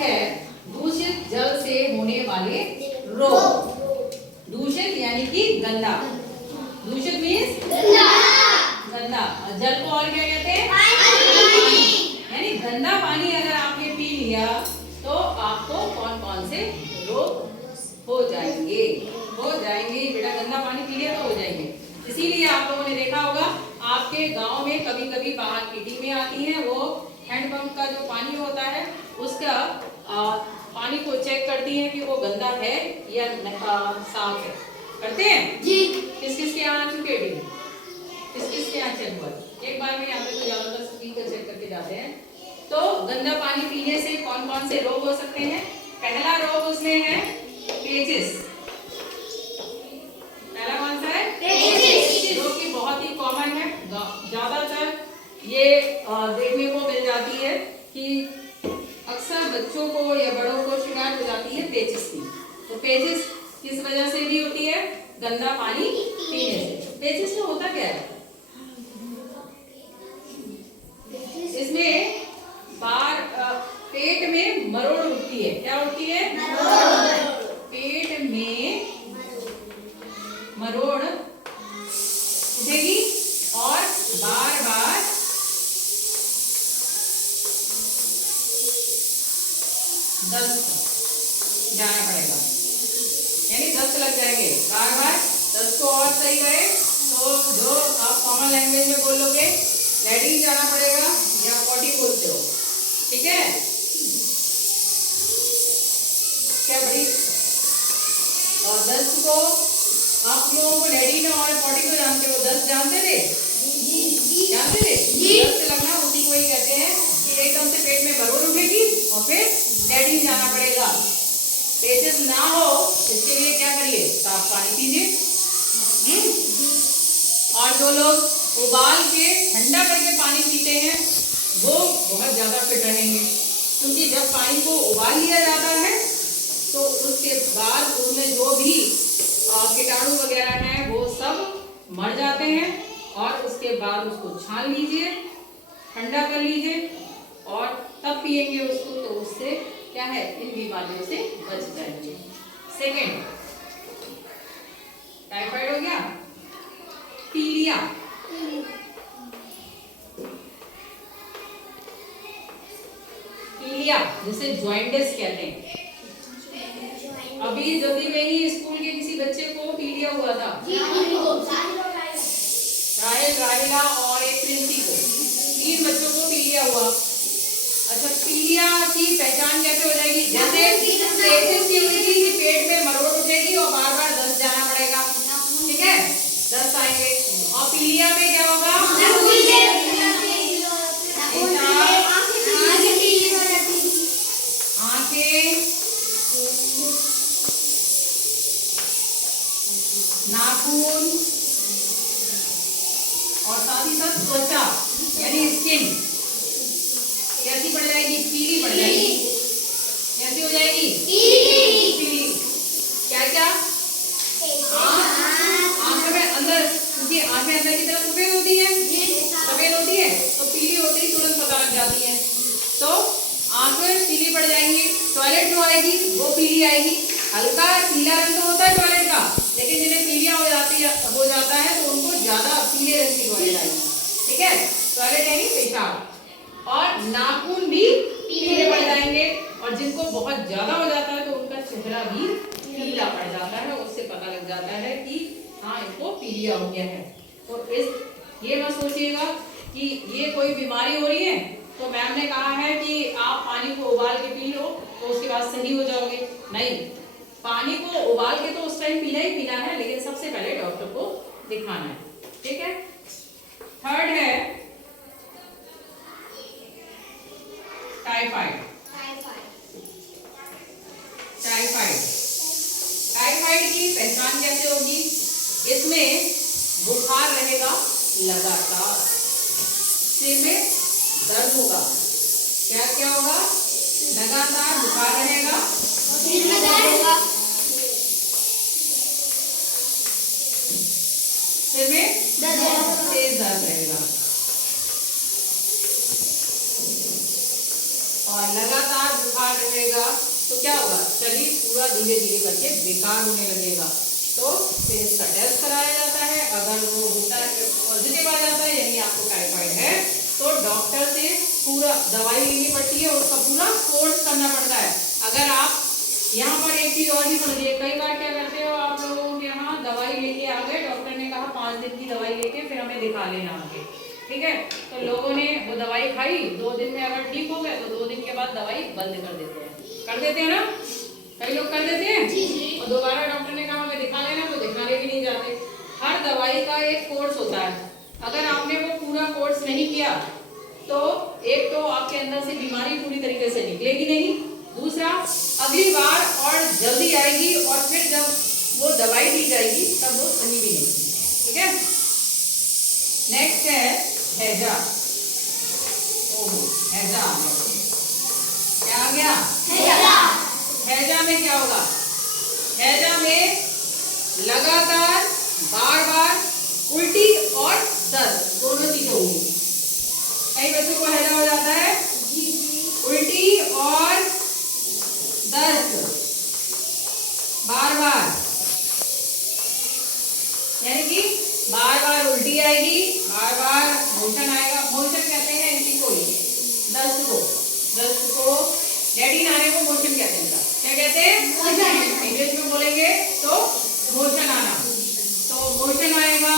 है दूषित जल से होने वाले रोग। दूषित यानी कि गंदा, दूषित मीन्स गंदा। जल को और क्या कहते हैं? पानी। यानी गंदा पानी अगर आपने पी लिया तो आपको कौन कौन से रोग हो जाएंगे? बेटा गंदा पानी पी लिया तो हो जाएंगे। इसीलिए आप लोगों ने देखा होगा आपके गांव में कभी कभी बाहर की टीमें आती हैं, वो हैंडपंप का जो पानी होता है उसका पानी को चेक करती हैं कि वो गंदा है या साफ है। करते हैं जी। किस किस के यहाँ चुके टीम? किस किस के यहाँ चेक हुआ? एक बार में यहाँ पे तो ज्यादातर सभी का चेक करके जाते हैं। तो गंदा पानी पीने से कौन कौन से रोग हो सकते हैं? पहला रोग उसमें है पेचिस। पहला कौन सा है? पेचिस, जो कि बहुत ही कॉमन है। ज्यादातर ये देखने को मिल जाती है कि अक्सर बच्चों को या बड़ों को शिकायत हो जाती है पेचिस की। तो पेचिस किस वजह से भी होती है? गंदा पानी पीने से। पेचिस में होता क्या है? इसमें पेट में मरोड़ उठती है। क्या उठती है? पेट में मरोड़ उठेगी और बार बार दस्त जाना पड़ेगा, यानी दस्त लग जाएंगे बार बार। दस्त को और सही करे तो जो आप कॉमन लैंग्वेज में बोल लोगे लैट्रिन जाना पड़ेगा या पॉटी बोलते हो, ठीक है? क्या बड़ी और दस्त को आप लोगों को लैट्रिन और पॉटी को जानते हो, दस्त जानते थे? जानते थे? दस्त लगना उसी को ही कहते हैं कि एकदम से पेट में मरोड़ उठेगी और फिर लैट्रिन जाना पड़ेगा। पेचिस ना हो इसके लिए क्या करिए? साफ पानी पीजिए। और जो लोग उबाल के ठंडा करके पानी पीते हैं वो बहुत ज्यादा फिट रहेंगे, क्योंकि जब पानी को उबाल लिया जाता है तो उसके बाद उसमें जो भी कीटाणु वगैरह हैं वो सब मर जाते हैं। और उसके बाद उसको छान लीजिए, ठंडा कर लीजिए और तब पिएंगे उसको, तो उससे क्या है? इन बीमारियों से बच जाएंगे। सेकेंड, टाइफाइड हो गया। पीलिया, पीलिया जिसे जॉइंटिस कहते हैं। अभी जल्दी में ही स्कूल के किसी बच्चे को पीलिया हुआ था, राहिला और एक प्रिंसी को, 3 बच्चों को पीलिया हुआ। अच्छा, पीलिया की पहचान कैसे हो जाएगी? जैसे पेचिस की हुई थी कि पेट में मरोड़ उठेगी और बार बार दस्त जाना पड़ेगा, ठीक है? दस्त आएंगे। और पीलिया में क्या होगा? आंखें, नाखून और साथ ही साथ त्वचा यानी स्किन कैसी पड़ जाएगी? पीली पड़ जाएगी। कैसी हो जाएगी? पीली। क्या क्या? आंखों में अंदर, क्योंकि आंखें अंदर की तरफ सफेद होती है, तो पीली होते ही तुरंत पता लग जाती है। तो आंखें पीली पड़ जाएंगी। टॉयलेट जो आएगी वो पीली आएगी। हल्का पीला रंग तो होता है टॉयलेट का, लेकिन जिन्हें पीलिया हो जाता है तो उनको ज्यादा पीले रंग की टॉयलेट आएगी, ठीक है? टॉयलेट यानी पेशाब। और नाखून भी पीले पड़ जाएंगे, और जिनको बहुत ज्यादा हो जाता है तो उनका चेहरा भी पीला पड़ जाता है। उससे पता लग जाता है कि हाँ, इनको पीलिया हो गया है। तो ये मत सोचिएगा कि ये कोई बीमारी हो रही है तो मैम ने कहा है कि आप पानी को उबाल के पी लो तो उसके बाद सही हो जाओगे। नहीं, पानी को उबाल के तो उस टाइम पीना ही पीना है, लेकिन सबसे पहले डॉक्टर को दिखाना है, ठीक है? थर्ड है टाइफाइड। टाइफाइड की पहचान कैसे होगी? इसमें बुखार रहेगा लगातार, सिर में दर्द होगा। क्या क्या होगा? लगातार बुखार रहेगा, सिर में दर्द होगा, सिर में तेज दर्द रहेगा। और लगातार बुखार रहेगा तो क्या होगा, शरीर पूरा धीरे धीरे करके बेकार होने लगेगा। तो फिर इसका टेस्ट कराया जाता है। अगर वो होता है पॉजिटिव आ जाता है यानी आपको टाइफाइड है, तो डॉक्टर से पूरा दवाई लेनी पड़ती है, उसका पूरा कोर्स करना पड़ता है। अगर आप यहाँ पर एक चीज और भी समझिए, कई बार क्या करते हो आप लोगों के यहाँ दवाई लेके आ गए, डॉक्टर ने कहा 5 दिन की दवाई लेके फिर हमें दिखा लेना आगे, ठीक है। तो लोगों ने वो दवाई खाई, 2 दिन में अगर ठीक हो गए तो 2 दिन के बाद दवाई बंद कर देते हैं ना, कई लोग कर देते हैं। और दोबारा डॉक्टर ने कहा हमें दिखा लेना, तो दिखाने भी नहीं जाते। हर दवाई का एक कोर्स होता है, अगर आपने वो पूरा कोर्स नहीं किया तो एक तो आपके अंदर से बीमारी पूरी तरीके से निकलेगी नहीं, दूसरा अगली बार और जल्दी आएगी, और फिर जब वो दवाई दी जाएगी तब वो सही भी नहीं, ठीक है। नेक्स्ट है हैजा। ओहो, हैजा आ गया। क्या आ गया? हैजा। हैजा में क्या होगा? हैजा में लगातार बार बार उल्टी और दर्द दोनों चीजें होंगी। कई बच्चों को हैजा हो जाता है, उल्टी और दर्द बार बार, यानी कि बार बार उल्टी आएगी, बार बार मोशन आएगा। मोशन कहते हैं इसी को, दस्त को डैडी नाने को मोशन कहते हैं। क्या कहते हैं? इंग्लिश में बोलेंगे तो मोशन आना। तो मोशन आएगा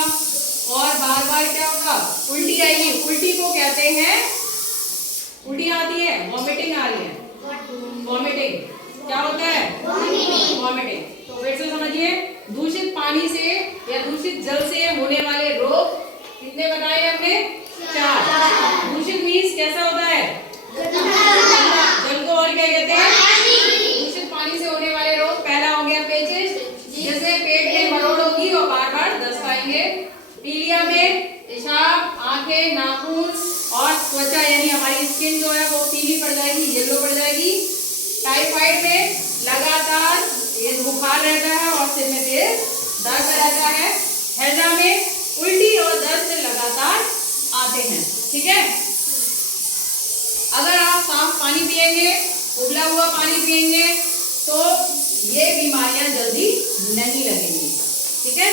और बार बार क्या होगा? उल्टी आएगी। उल्टी को कहते हैं, उल्टी आती है, वॉमिटिंग आ रही है, वॉमिटिंग। क्या होता है? वॉमिटिंग। तो फिर से समझिए, दूषित पानी से या दूषित जल से होने वाले रोग कितने बताए हमने? 4। दूषित मीन्स कैसा होता है? जल को और क्या कहते हैं? दूषित पानी से होने वाले रोग। पहला हो गया पेचिश, जैसे पेट में मरोड़ होगी और बार बार दस्त आएंगे। पीलिया में पेशाब, आंखें, नाखून और त्वचा यानी हमारी स्किन जो है वो पीली पड़ जाएगी, येलो पड़ जाएगी। टाइफाइड में लगातार तेज बुखार रहता है और सिर में तेज दर्द रहता है। हैजा में उल्टी और दर्द लगातार आते हैं, ठीक है। अगर आप साफ पानी पिएंगे, उबला हुआ पानी पिएंगे, तो ये बीमारियां जल्दी नहीं लगेंगी, ठीक है।